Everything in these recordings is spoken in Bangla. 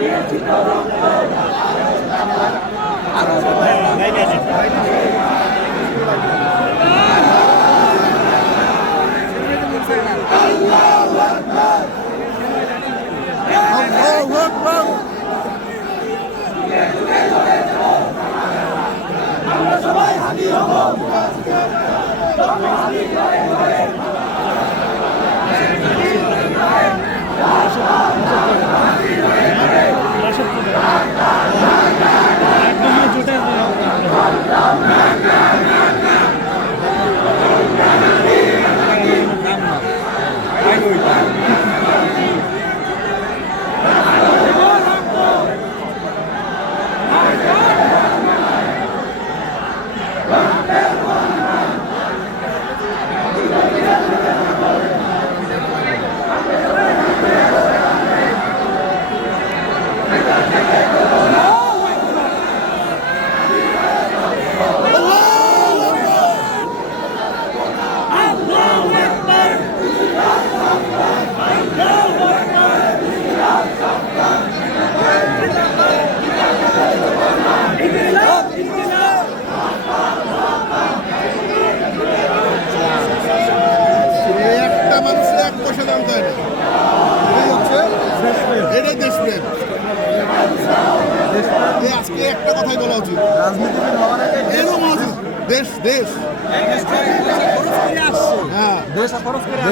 এই একটা মানুষের এক Boşadan da öyle. Ne yoksa? Deşmeyelim. Öyle deşmeyelim. আজকে একটা কথাই বলা উচিত। রাজনীতিবিদ হওয়ার আগে এরও উচিত দেশ দেশ। হ্যাঁ। দেশ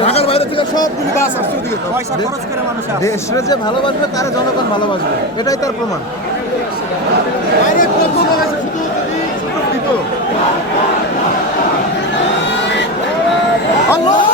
ঢাকার বাইরে থেকে সবগুলি বাস আসছে ওদিকে। যে ভালোবাসবে তারা জনগণ ভালোবাসবে। এটাই তার প্রমাণ। শুধু আল্লাহ!